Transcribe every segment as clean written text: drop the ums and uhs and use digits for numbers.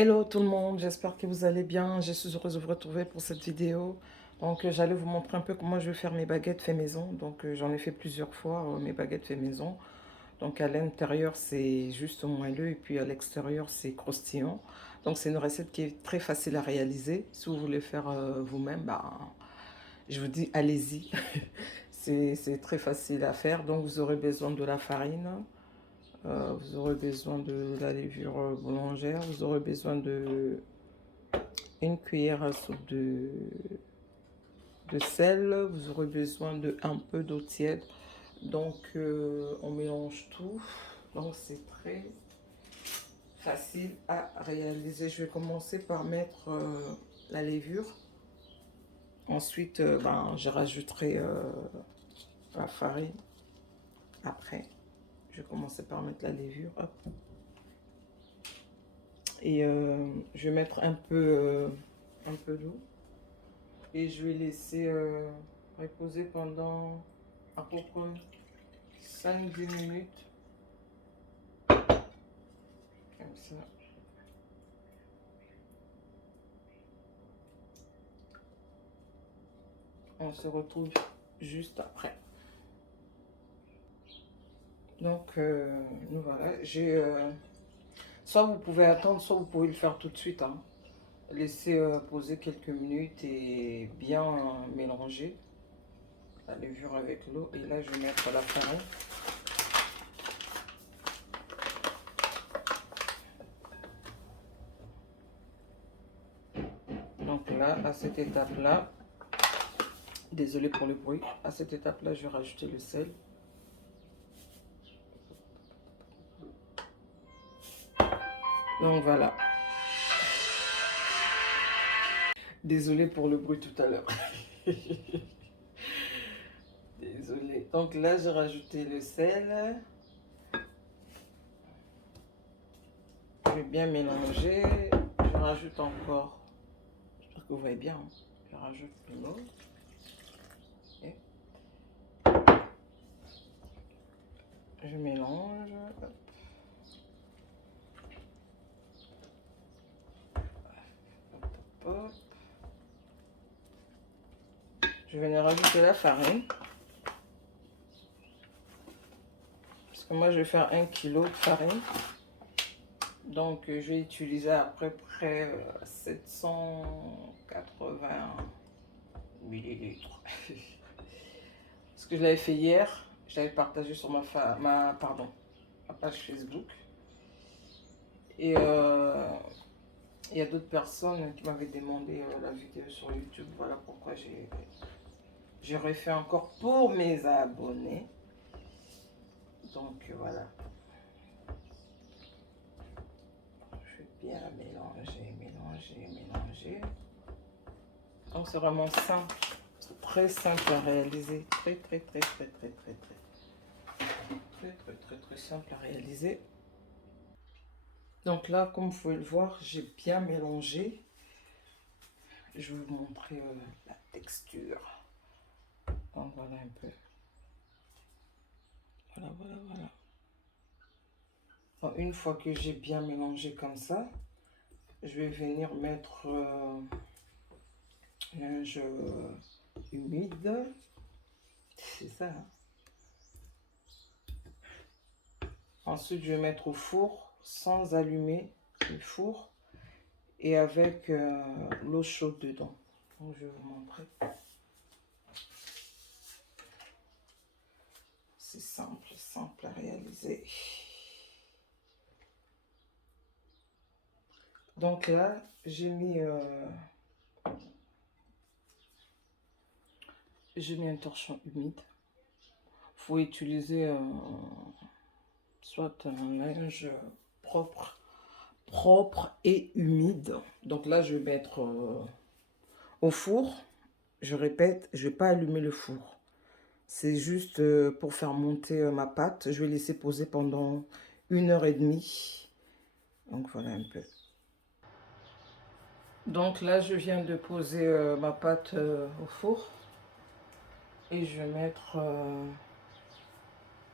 Hello tout le monde, j'espère que vous allez bien. Je suis heureuse de vous retrouver pour cette vidéo. Donc j'allais vous montrer un peu comment je vais faire mes baguettes fait maison. Donc j'en ai fait plusieurs fois mes baguettes fait maison. Donc à l'intérieur c'est juste moelleux et puis à l'extérieur c'est croustillant. Donc c'est une recette qui est très facile à réaliser. Si vous voulez faire vous-même, bah, je vous dis allez-y. C'est très facile à faire. Donc vous aurez besoin de la farine. Vous aurez besoin de la levure boulangère, vous aurez besoin de une cuillère à soupe de sel, vous aurez besoin de un peu d'eau tiède. Donc on mélange tout. Donc c'est très facile à réaliser. Je vais commencer par mettre la levure. Ensuite, ben, je rajouterai la farine. Après, je vais commencer par mettre la levure. Hop. Et je vais mettre un peu d'eau. Et je vais laisser reposer pendant à peu près 5-10 minutes. Comme ça. On se retrouve juste après. Donc, nous voilà. J'ai soit vous pouvez attendre, soit vous pouvez le faire tout de suite. Hein. Laisser poser quelques minutes et bien mélanger la levure avec l'eau. Et là, je vais mettre la farine. Donc là, à cette étape-là, désolé pour le bruit, à cette étape-là, je vais rajouter le sel. Donc voilà. Désolé pour le bruit tout à l'heure. Désolé. Donc là, j'ai rajouté le sel. Je vais bien mélanger. Je rajoute encore. J'espère que vous voyez bien. Hein. Je rajoute de l'eau. Okay. Je mélange. Hop. Hop, hop. Je vais venir rajouter la farine. Parce que moi, je vais faire 1 kg de farine. Donc, je vais utiliser à peu près 780 millilitres. Parce que je l'avais fait hier. Je l'avais partagé sur ma page Facebook. Et il y a d'autres personnes qui m'avaient demandé la vidéo sur YouTube. Voilà pourquoi j'ai refait encore pour mes abonnés. Donc voilà. Je vais bien mélanger, mélanger, mélanger. Donc c'est vraiment simple. C'est très simple à réaliser. Très, très, très, très, très, très, très. Très, très, très, très simple à réaliser. Donc là, comme vous pouvez le voir, j'ai bien mélangé. Je vais vous montrer la texture. Donc voilà un peu. Voilà, voilà, voilà. Donc, une fois que j'ai bien mélangé comme ça, je vais venir mettre un linge humide. C'est ça. Hein. Ensuite, je vais mettre au four sans allumer le four et avec l'eau chaude dedans. Donc, je vais vous montrer. C'est simple, simple à réaliser. Donc là, j'ai mis un torchon humide. Il faut utiliser soit un linge propre et humide. Donc là, je vais mettre au four. Je répète, je ne vais pas allumer le four. C'est juste pour faire monter ma pâte. Je vais laisser poser pendant 1h30. Donc voilà un peu. Donc là, je viens de poser ma pâte au four. Et je vais mettre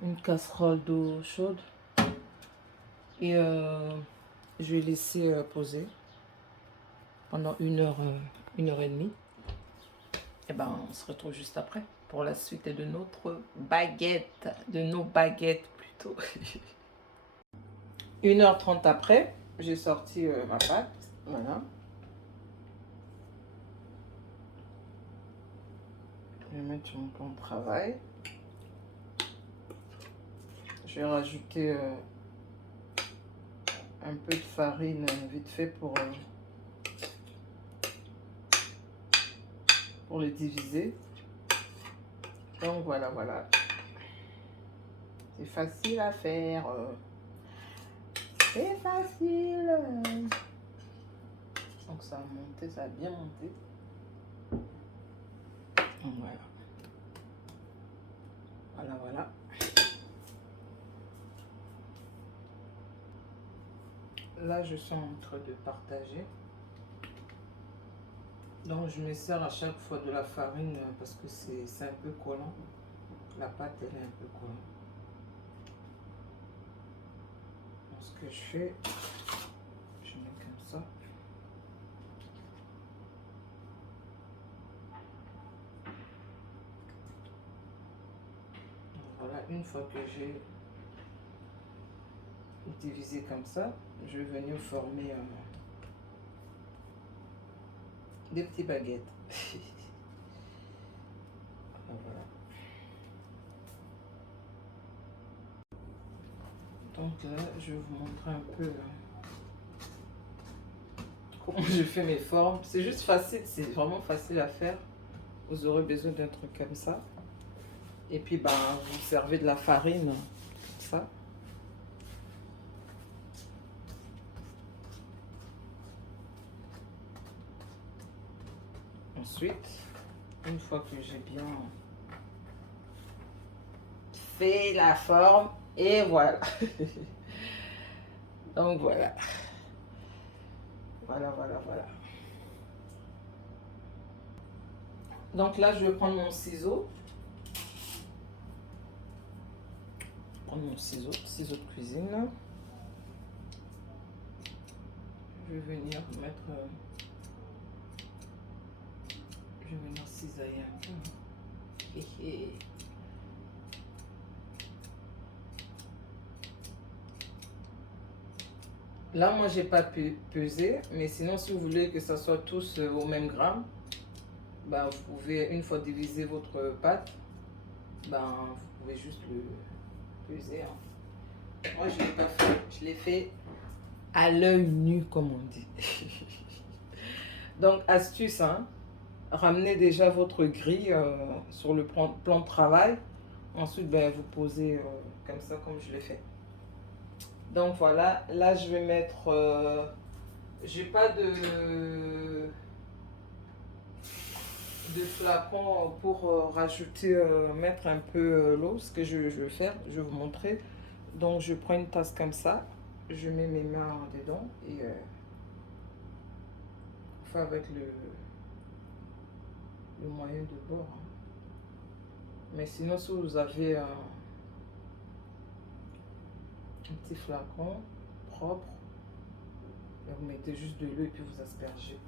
une casserole d'eau chaude. Et Je vais laisser poser pendant 1 heure et demie. Et ben, on se retrouve juste après pour la suite de notre baguette, de nos baguettes plutôt. 1h30 après, j'ai sorti ma pâte. Voilà. Je vais mettre sur mon plan de travail. Je vais rajouter un peu de farine vite fait pour les diviser. Donc voilà, voilà. C'est facile à faire. C'est facile. Donc ça a monté, ça a bien monté. Donc voilà. Voilà, voilà. Là, je suis en train de partager. Donc je me sers à chaque fois de la farine parce que c'est un peu collant. La pâte, elle est un peu collante. Donc ce que je fais, je mets comme ça. Donc voilà, une fois que j'ai divisé comme ça, je vais venir former des petites baguettes. Voilà. Donc là, je vais vous montrer un peu comment je fais mes formes. C'est juste facile, c'est vraiment facile à faire. Vous aurez besoin d'un truc comme ça. Et puis, bah, vous servez de la farine, comme ça. Ensuite, une fois que j'ai bien fait la forme, et voilà. Donc voilà. Voilà, voilà, voilà. Donc là, je vais prendre mon ciseau. Prendre mon ciseau de cuisine. Je vais venir mettre... je vais venir cisailler un peu. Là, moi, j'ai pas pesé, mais sinon, si vous voulez que ça soit tous au même gramme, ben, vous pouvez, une fois diviser votre pâte, ben, vous pouvez juste le peser. Hein. Moi, je l'ai pas fait, je l'ai fait à l'œil nu, comme on dit. Donc, astuce, hein, ramenez déjà votre grille sur le plan de travail. Ensuite, ben, vous posez comme ça, comme je l'ai fait. Donc voilà, là je vais mettre, j'ai pas de flacon pour rajouter, mettre un peu l'eau. Ce que je vais faire, je vais vous montrer. Donc je prends une tasse comme ça, je mets mes mains dedans et enfin avec le moyen de bord. Hein. Mais sinon, si vous avez un petit flacon propre, vous mettez juste de l'eau et puis vous aspergez.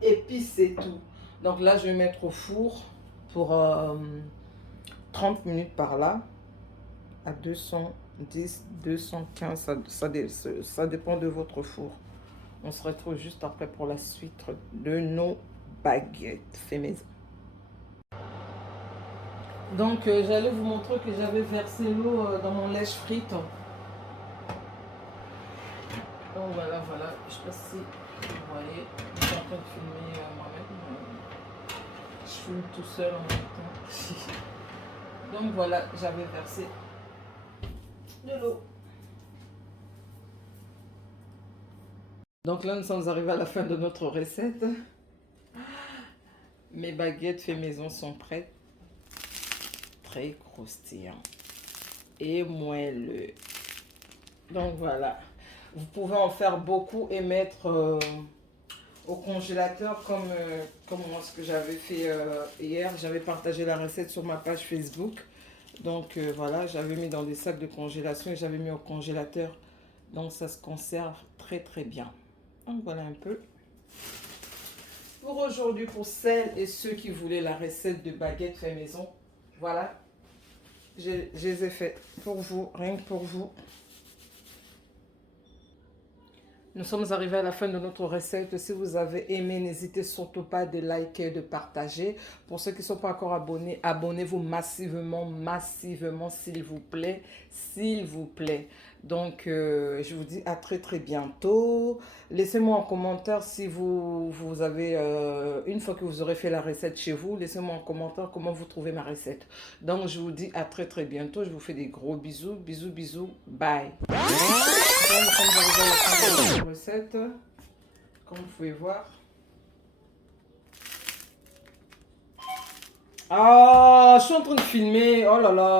Et puis c'est tout. Donc là, je vais mettre au four pour 30 minutes par là, à 210, 215, ça dépend de votre four. On se retrouve juste après pour la suite de nos baguettes fait maison. Donc j'allais vous montrer que j'avais versé l'eau dans mon lèche frite. Donc voilà, voilà. Je sais pas si vous voyez, je suis en train de filmer moi-même. Je filme tout seul en même temps. Donc voilà, j'avais versé de l'eau. Donc là, nous sommes arrivés à la fin de notre recette. Mes baguettes fait maison sont prêtes. Très croustillant et moelleux. Donc voilà. Vous pouvez en faire beaucoup et mettre au congélateur comme moi ce que j'avais fait hier. J'avais partagé la recette sur ma page Facebook. Donc voilà, j'avais mis dans des sacs de congélation et j'avais mis au congélateur. Donc ça se conserve très très bien. Donc voilà un peu. Pour aujourd'hui, pour celles et ceux qui voulaient la recette de baguette fait maison, voilà. Je les ai fait pour vous, rien que pour vous. Nous sommes arrivés à la fin de notre recette. Si vous avez aimé, n'hésitez surtout pas de liker, de partager. Pour ceux qui ne sont pas encore abonnés, abonnez-vous massivement, massivement, s'il vous plaît. S'il vous plaît. Donc, je vous dis à très très bientôt. Laissez-moi en commentaire si vous avez, une fois que vous aurez fait la recette chez vous, laissez-moi en commentaire comment vous trouvez ma recette. Donc, je vous dis à très très bientôt. Je vous fais des gros bisous. Bisous, bisous. Bye. Là, nous sommes arrivés à la fin de la recette, comme vous pouvez voir. Ah, je suis en train de filmer. Oh là là.